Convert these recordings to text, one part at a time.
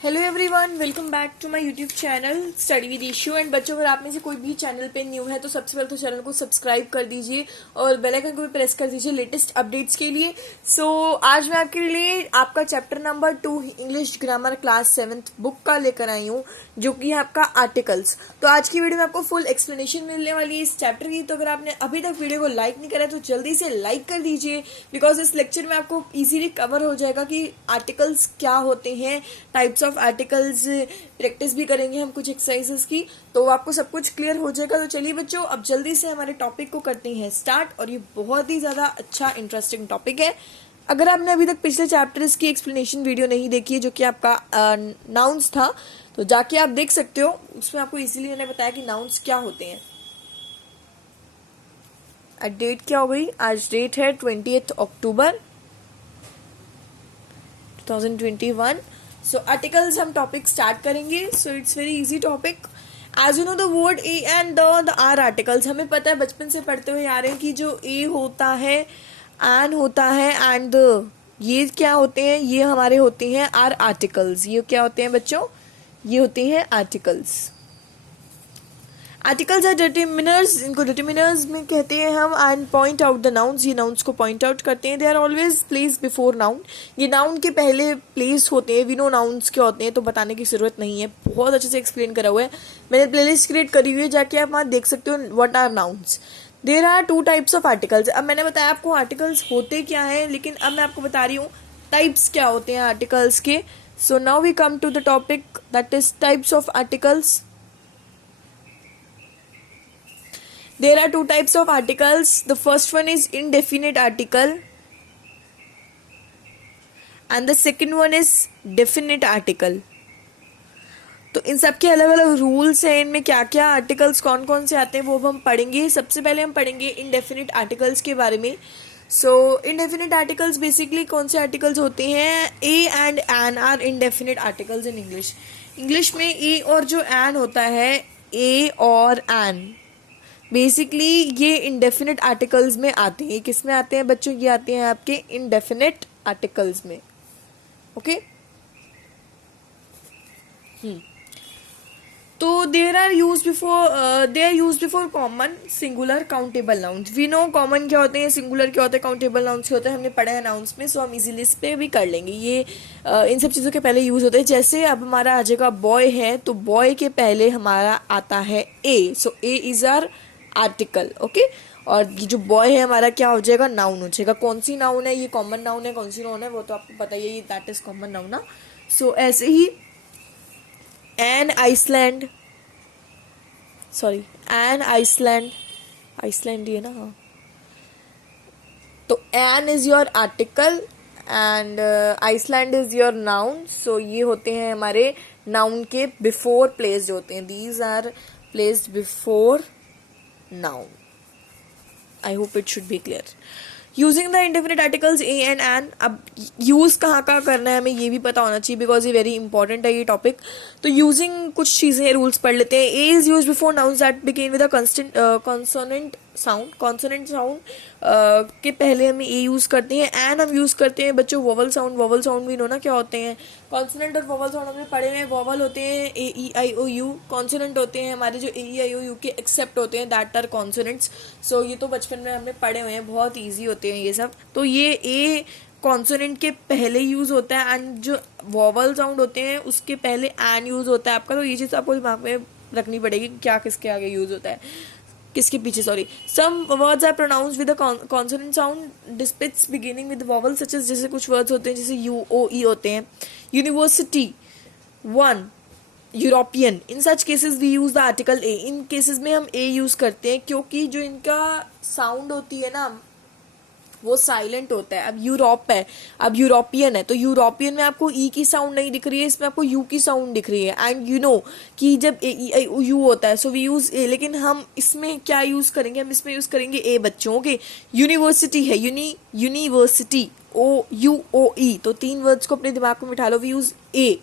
Hello everyone, welcome back to my YouTube channel study with Ishu. And बच्चों, अगर आप में से कोई भी चैनल पे न्यू है तो सबसे पहले तो चैनल को सब्सक्राइब कर दीजिए और बेल आइकन को भी प्रेस कर दीजिए लेटेस्ट अपडेट्स के लिए। आज मैं आपके लिए आपका chapter number 2 English grammar class 7th book का लेकर आई हूँ, जो कि है आपका आर्टिकल्स। तो आज की वीडियो में आपको फुल एक्सप्लेनेशन मिलने वाली है इस चैप्टर की। तो अगर आपने अभी तक वीडियो को लाइक नहीं करा तो जल्दी से लाइक कर दीजिए, बिकॉज इस लेक्चर में आपको इजीली कवर हो जाएगा कि आर्टिकल्स क्या होते हैं, टाइप्स ऑफ आर्टिकल्स, प्रैक्टिस भी करेंगे हम कुछ एक्सरसाइजेस की, तो आपको सब कुछ क्लियर हो जाएगा। तो चलिए बच्चों, अब जल्दी से हमारे टॉपिक को करते हैं स्टार्ट। और ये बहुत ही ज्यादा अच्छा इंटरेस्टिंग टॉपिक है। अगर आपने अभी तक पिछले चैप्टर्स की एक्सप्लेनेशन वीडियो नहीं देखी है, जो कि आपका नाउन्स था, तो जाके आप देख सकते हो। उसमें आपको इजीली मैंने बताया कि नाउन्स क्या होते हैं। डेट क्या हो गई? आज डेट है 20 अक्टूबर 2021। सो आर्टिकल्स हम टॉपिक स्टार्ट करेंगे। So it's very easy topic. As you know the word a and the are articles, हमें पता है बचपन से पढ़ते हुए आ रहे हैं कि जो ए होता है, एन होता है एंड द, ये क्या होते हैं? ये हमारे होते हैं आर आर्टिकल्स। ये क्या होते हैं बच्चों? ये होते हैं आर्टिकल्स। आर्टिकल्स आर डिटरमिनर्स, इनको डिटरमिनर्स में कहते हैं हम। And point out the nouns, ये नाउन्स को पॉइंट आउट करते हैं। They are always place before noun, ये नाउन के पहले प्लेस होते हैं। वी नो नाउन्स क्या होते हैं, तो बताने की जरूरत नहीं है, बहुत अच्छे से एक्सप्लेन करा हुआ है। मैंने प्लेलिस्ट क्रिएट करी हुई है, जाके आप वहाँ देख सकते हो what are nouns. There are 2 types of articles. अब मैंने बताया आपको आर्टिकल्स होते क्या है, लेकिन अब मैं आपको बता रही हूँ टाइप्स क्या होते हैं आर्टिकल्स के। So now we come to the topic, that is types of articles. There are 2 types of articles. The first one is indefinite article and the second one is definite article. तो इन सब के अलग अलग rules हैं, इनमें क्या क्या articles कौन कौन से आते हैं वो हम पढ़ेंगे। सबसे पहले हम पढ़ेंगे इनडेफिनिट आर्टिकल्स के बारे में। सो इनडेफिनिट आर्टिकल्स बेसिकली कौन से आर्टिकल्स होते हैं? A and an are indefinite articles in English. English में ए और जो एन होता है, ए और एन, बेसिकली ये इंडेफिनिट आर्टिकल्स में आते हैं। किस में आते हैं बच्चों? ये आते हैं आपके इंडेफिनिट आर्टिकल्स में। ओके तो there are use before common singular countable nouns. We know common क्या होते हैं, सिंगुलर क्या होता है, काउंटेबल नाउन्स क्या होते हैं, हमने पढ़ा है नाउन्स में। सो हम इजीली इस पे भी कर लेंगे। ये इन सब चीज़ों के पहले यूज होते हैं। जैसे अब हमारा आ जाएगा बॉय है, तो बॉय के पहले हमारा आता है ए। सो ए इज आर आर्टिकल। ओके, और ये जो बॉय है हमारा क्या हो जाएगा? नाउन हो जाएगा। कौन सी नाउन है? ये कॉमन नाउन है। कौन सी नाउन है वो तो आपको पता ही है, दैट इज कॉमन नाउन ना। सो ऐसे ही an island, sorry an island, island ये ना, हाँ। तो an is your article and island is your noun. So ये होते हैं हमारे नाउन के बिफोर प्लेस्ड होते हैं। These are placed before noun. I hope it should be clear. Using the indefinite articles a and an, अब use कहाँ कहाँ करना है हमें ये भी पता होना चाहिए, बिकॉज ये वेरी इंपॉर्टेंट है ये टॉपिक। तो यूजिंग कुछ चीजें, रूल्स पढ़ लेते हैं। A is use before nouns that begin with a consonant sound. Consonant sound के पहले हम ए यूज करते हैं। एन हम यूज करते हैं बच्चों वोवल साउंड। वोवल साउंड भी नो ना क्या होते हैं? कॉन्सोनेंट और वोवल साउंड हमने पढ़े हैं। वोवल होते हैं ए ई आई ओ यू, कॉन्सोनेंट होते हैं हमारे जो ए ई आई ओ यू के एक्सेप्ट होते हैं, दैट आर कॉन्सोनेंट्स। सो ये तो बचपन में हमने पढ़े हुए हैं, बहुत ईजी होते हैं ये सब। तो ये ए कॉन्सोनेंट के पहले यूज होता है एंड जो वोवल साउंड होते हैं उसके पहले एन यूज होता है आपका। तो ये चीज आपको दिमाग में रखनी पड़ेगी, क्या किसके आगे यूज होता है, किसके पीछे, sorry. Some words are pronounced with a consonant sound despite beginning with vowel such as, जैसे कुछ वर्ड्स होते हैं जैसे यू ओ ई होते हैं। University, one, European, in such cases we use the article a. इन केसेस में हम ए यूज करते हैं क्योंकि जो इनका साउंड होती है ना वो साइलेंट होता है। अब यूरोप है, अब यूरोपियन है, तो यूरोपियन में आपको ई की साउंड नहीं दिख रही है, इसमें आपको यू की साउंड दिख रही है। एंड यू नो कि जब ए ई आई ओ यू होता है सो वी यूज ए, लेकिन हम इसमें क्या यूज करेंगे? हम इसमें यूज करेंगे ए बच्चों के। यूनिवर्सिटी है, यूनिवर्सिटी, ओ यू ओ ई, तो 3 वर्ड्स को अपने दिमाग में बिठा लो, we use a.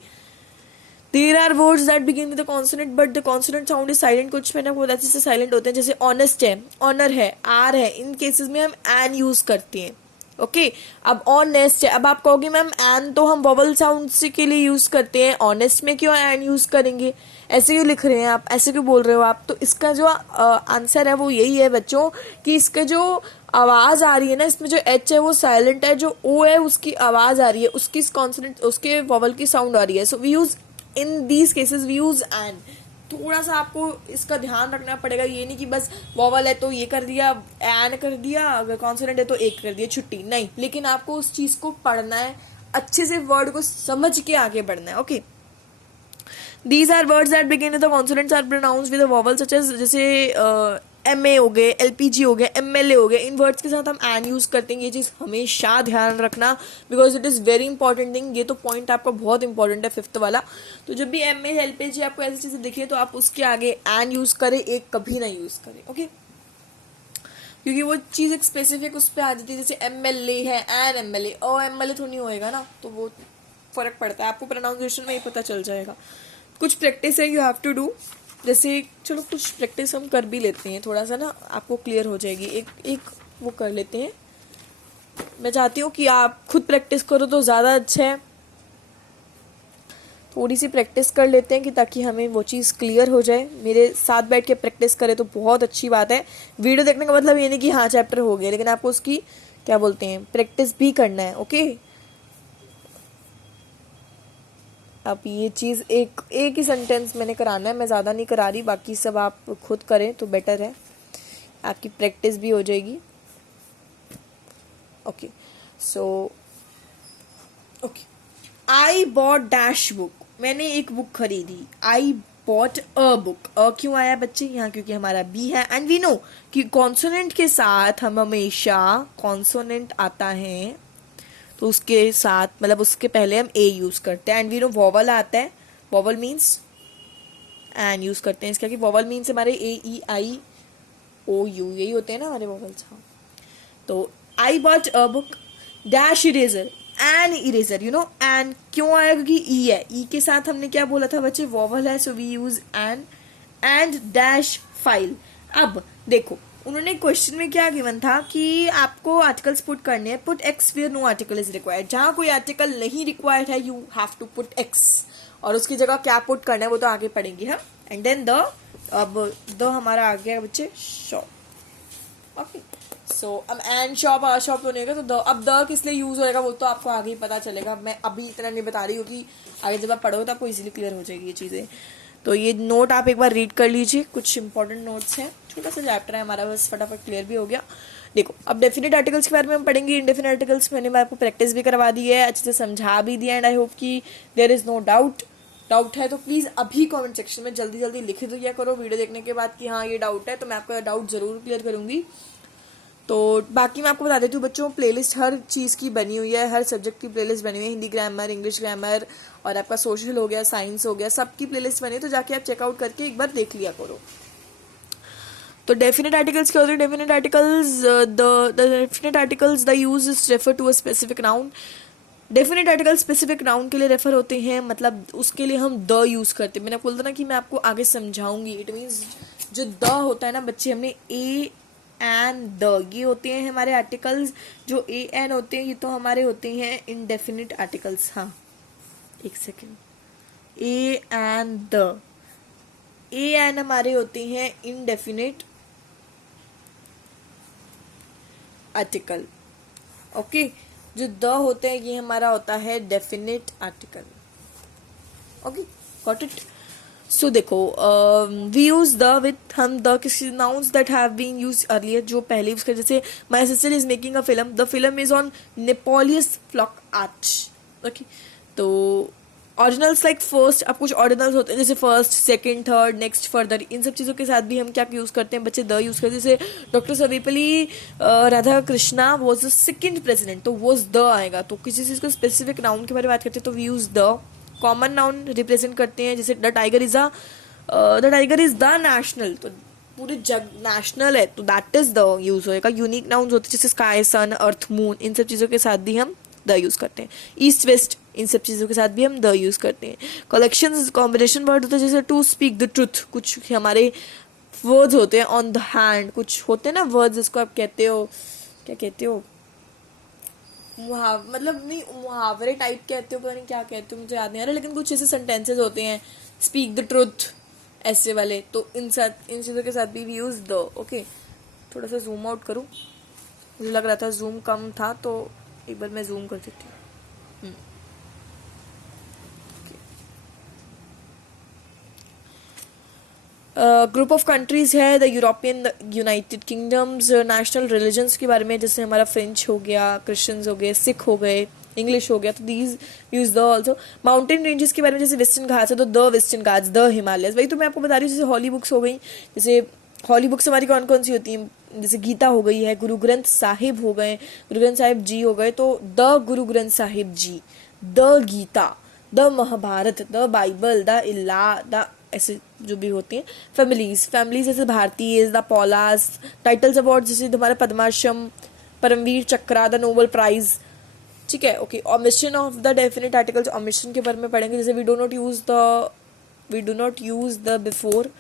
There are words that begin with the consonant but the consonant sound is silent. कुछ मैंने आपको बताया जैसे साइलेंट होते हैं, जैसे ऑनेस्ट है, ऑनर है, आर है। इन केसेस में हम एन यूज करते हैं। ओके अब ऑनेस्ट है। अब आप कहोगे मैम एन तो हम वोवल साउंड के लिए यूज करते हैं, ऑनेस्ट में क्यों एन यूज करेंगे, ऐसे क्यों लिख रहे हैं आप, ऐसे क्यों बोल रहे हो आप? तो इसका जो आंसर है वो यही है बच्चों कि इसके जो आवाज आ रही है ना, इसमें जो एच है वो साइलेंट है, जो ओ है उसकी आवाज आ रही है, उसकी कॉन्सोनेंट उसके वोवल की साउंड आ रही है। So we use in these cases we use an. थोड़ा सा आपको इसका ध्यान रखना पड़ेगा, ये नहीं कि बस वॉवल है तो ये कर दिया, एन कर दिया, अगर कॉन्सोनेंट है तो एक कर दिया, छुट्टी नहीं। लेकिन आपको उस चीज को पढ़ना है, अच्छे से वर्ड को समझ के आगे बढ़ना है। Okay these are words that begin with the consonants are pronounced with a vowel such as, जैसे एमए हो गए, एलपीजी हो गए, एमएलए हो गए, इन वर्ड्स के साथ हम एन यूज करते हैं। ये चीज हमेशा ध्यान रखना because it is very important thing. ये तो पॉइंट आपका बहुत इंपॉर्टेंट है फिफ्थ वाला। तो जब भी एमए एलपीजी आपको ऐसी चीजें दिखे तो आप उसके आगे एन यूज करें, एक कभी ना यूज करें। ओके क्योंकि वो चीज एक स्पेसिफिक उस पर आ जाती है, जैसे एमएलए है एन एमएलए, ओ एमएलए तो नहीं होएगा ना, तो वो फर्क पड़ता है, आपको प्रोनाउंसिएशन में ही पता चल जाएगा। कुछ प्रैक्टिस है यू हैव टू डू, जैसे चलो कुछ प्रैक्टिस हम कर भी लेते हैं, थोड़ा सा ना आपको क्लियर हो जाएगी। एक वो कर लेते हैं, मैं चाहती हूँ कि आप खुद प्रैक्टिस करो तो ज़्यादा अच्छा है। थोड़ी सी प्रैक्टिस कर लेते हैं कि ताकि हमें वो चीज़ क्लियर हो जाए। मेरे साथ बैठ के प्रैक्टिस करें तो बहुत अच्छी बात है। वीडियो देखने का मतलब ये नहीं कि हाँ चैप्टर हो गया, लेकिन आपको उसकी क्या बोलते हैं प्रैक्टिस भी करना है। ओके अब ये चीज़ एक ही सेंटेंस मैंने कराना है, मैं ज़्यादा नहीं करा रही, बाकी सब आप खुद करें तो बेटर है, आपकी प्रैक्टिस भी हो जाएगी। Okay so okay I bought dash book, मैंने एक बुक खरीदी। आई बॉट अ बुक, अ क्यों आया बच्चे यहाँ, क्योंकि हमारा बी है एंड वी नो कि कॉन्सोनेंट के साथ हम हमेशा कॉन्सोनेंट आता है तो उसके साथ मतलब उसके पहले हम ए यूज करते हैं। एंड वी नो वॉवल आता है, वॉवल मीन्स एन यूज करते हैं इसका, कि वॉवल मीन्स हमारे ए ई आई ओ यू यही होते हैं ना हमारे वॉवल्स। हाँ तो I bought a book dash eraser, an eraser, you know an क्यों आया, क्योंकि ई है, ई के साथ हमने क्या बोला था बच्चे वॉवल है, so we use an and dash file. अब देखो उन्होंने क्वेश्चन में क्या गिवन था कि आपको आर्टिकल्स पुट करने हैं, put X where no article is required, जहां कोई आर्टिकल नहीं रिक्वायर्ड है you have to put X, और उसकी जगह क्या पुट करना है वो तो आगे पढ़ेंगे हम। एंड देन द, अब द हमारा आ गया बच्चे शॉप। ओके सो अब एंड शॉप शॉप तो नहीं होगा, तो द, अब द किस लिए यूज होएगा वो तो आपको आगे ही पता चलेगा, मैं अभी इतना नहीं बता रही हूँ कि आगे जब आप पढ़ोगे तो आपको इजीली क्लियर हो जाएगी ये चीजें। तो ये नोट आप एक बार रीड कर लीजिए, कुछ इंपॉर्टेंट नोट्स हैं, छोटा सा चैप्टर है हमारा, बस फटाफट क्लियर भी हो गया। देखो अब डेफिनेट आर्टिकल्स के बारे में हम पढ़ेंगे। इंडेफिनेट आर्टिकल्स मैंने आपको प्रैक्टिस भी करवा दी है, अच्छे से समझा भी दिया, एंड आई होप कि देयर इज नो डाउट है तो प्लीज अभी कमेंट सेक्शन में जल्दी जल्दी लिख दिया करो वीडियो देखने के बाद कि हाँ ये डाउट है, तो मैं आपका डाउट जरूर क्लियर करूंगी। तो बाकी मैं आपको बता देती हूँ बच्चों, प्लेलिस्ट हर चीज़ की बनी हुई है, हर सब्जेक्ट की प्लेलिस्ट बनी हुई है, हिंदी ग्रामर, इंग्लिश ग्रामर, और आपका सोशल हो गया, साइंस हो गया, सबकी प्लेलिस्ट बनी है, तो जाके आप चेकआउट करके एक बार देख लिया करो। तो डेफिनेट आर्टिकल्स क्या होते हैं, definite articles the definite articles the use is refer to a specific noun. Definite article specific noun के लिए रेफर होते हैं, मतलब उसके लिए हम द यूज करते हैं। मैंने बोलता ना कि मैं आपको आगे समझाऊंगी, इट मीन्स जो द होता है ना बच्चे, हमने ए एन द ये होते हैं हमारे आर्टिकल्स, जो ए एन होते हैं ये तो हमारे होते हैं इनडेफिनिट आर्टिकल्स। हाँ एक second, a an the, a an हमारे होते हैं इनडेफिनिट आर्टिकल। ओके जो द होते हैं ये हमारा होता है definite article. Okay got it. So देखो वी यूज द विथ, हम द किसी nouns that have been use earlier, जो पहले उसका, जैसे my sister is making a film, the film is on Napoleon's flock arch. Okay तो ordinals like first, अब कुछ ऑर्डिनल्स होते हैं जैसे first, second, third, next, further, इन सब चीज़ों के साथ भी हम क्या यूज़ करते हैं बच्चे, द यूज़ करते हैं। जैसे doctor Sarvepalli Radha Krishna was the second president, तो वॉज द आएगा। तो किसी चीज़ को स्पेसिफिक नाउन के बारे में बात करते हैं तो we use the. Common noun represent करते हैं, जैसे the tiger is the national, तो पूरे जग नेशनल है तो दैट इज द यूज होएगा। यूनिक नाउन्स होते हैं जैसे स्काई, सन, अर्थ, मून, इन सब चीज़ों के साथ भी हम द यूज करते हैं। ईस्ट वेस्ट, इन सब चीज़ों के साथ भी हम द यूज करते हैं। कलेक्शन कॉम्बिनेशन वर्ड होता है जैसे टू स्पीक द ट्रुथ, कुछ हमारे वर्ड्स होते हैं। ऑन द हैंड, कुछ होते हैं ना वर्ड्स जिसको आप कहते हो, क्या कहते हो, मतलब नहीं, मुहावरे टाइप कहते हो, पता नहीं क्या कहते हो, मुझे याद नहीं आ रहा, लेकिन कुछ ऐसे सेंटेंसेस होते हैं, स्पीक द ट्रुथ ऐसे वाले, तो इन चीज़ों के साथ भी वी यूज द। ओके, थोड़ा सा जूम आउट करूँ, मुझे लग रहा था जूम कम था, तो एक बार मैं जूम कर देती हूँ। ग्रुप ऑफ कंट्रीज है the European United kingdoms. National religions के बारे में, जैसे हमारा फ्रेंच हो गया, क्रिश्चियंस हो गए, सिख हो गए, इंग्लिश हो गया, तो these use the also. Mountain ranges के बारे में, जैसे वेस्टर्न घाट्स है तो the western Ghats, the Himalayas. वही तो मैं आपको बता रही हूँ, जैसे हॉली बुक्स हो गई, जैसे हॉली बुक्स हमारी कौन कौन सी होती हैं, जैसे गीता हो गई है, गुरु ग्रंथ साहिब हो गए, गुरु ग्रंथ साहिब जी हो गए, तो the Guru Granth Sahib ji, the Gita, the Mahabharata, the Bible, द इल्ला, द ऐसे जो भी होती हैं। फैमिलीज जैसे भारतीय, द पॉलास। टाइटल्स अवार्ड जैसे हमारा पद्माश्रम, Paramvir Chakra, the Nobel prize. ठीक है, okay. Omission of the definite articles, omission के बारे में पढ़ेंगे, जैसे we do not use the before.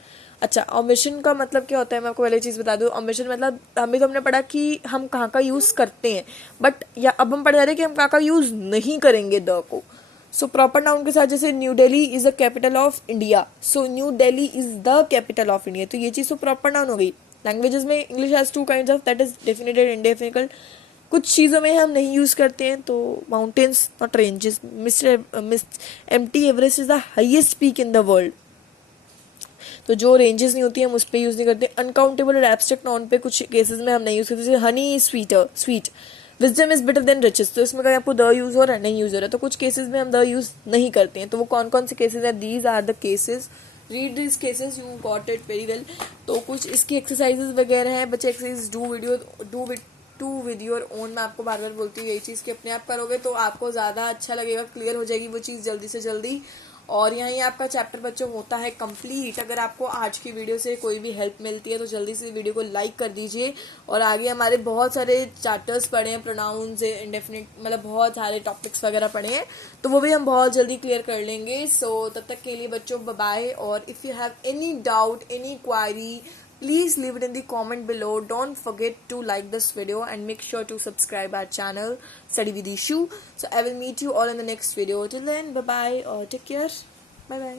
अच्छा, ओमिशन का मतलब क्या होता है, मैं आपको पहले चीज़ बता दूं। ओमिशन मतलब हमें तो हमने पढ़ा कि हम कहाँ का यूज़ करते हैं, बट या अब हम पढ़ जा रहे हैं कि हम कहाँ का यूज़ नहीं करेंगे द को। सो प्रॉपर नाउन के साथ, जैसे new Delhi is the capital of India, so new Delhi is the capital of India, तो ये चीज़ तो प्रॉपर नाउन हो गई। लैंग्वेजेस में English has two kinds of, that is definite, indefinite. कुछ चीज़ों में हम नहीं यूज़ करते हैं, तो mountains not ranges. Mount Everest is the highest peak in the world, तो जो रेंजेस नहीं होती हम उस पर यूज़ नहीं करते। अनकाउंटेबल और एब्स्ट्रैक्ट नाउन पे कुछ केसेस में हम नहीं यूज़ करते, जैसे honey is sweet, wisdom is better than riches, तो इसमें कहीं आपको द यूज़ हो रहा है, नहीं यूज़ हो रहा है, तो कुछ केसेस में हम द यूज़ नहीं करते हैं। तो वो कौन कौन से केसेस हैं, these are the cases, read this cases, you got it very well. तो कुछ इसकी एक्सरसाइजेस वगैरह हैं बच्चे, exercise do with your own. मैं आपको बार बार बोलती हूँ यही चीज़ कि अपने आप करोगे तो आपको ज़्यादा अच्छा लगेगा, क्लियर हो जाएगी वो चीज़ जल्दी से जल्दी। और यहीं आपका चैप्टर बच्चों होता है कंप्लीट। अगर आपको आज की वीडियो से कोई भी हेल्प मिलती है तो जल्दी से वीडियो को लाइक कर दीजिए। और आगे हमारे बहुत सारे चैप्टर्स पढ़े हैं, प्रोनाउंस, इंडेफिनिट, मतलब बहुत सारे टॉपिक्स वगैरह पढ़े हैं, तो वो भी हम बहुत जल्दी क्लियर कर लेंगे। सो तब तक के लिए बच्चों बाय। और if you have any doubt, any query, please leave it in the comment below. Don't forget to like this video and make sure to subscribe our channel Study with Ishu. So I will meet you all in the next video. Till then, bye bye or take care. Bye bye.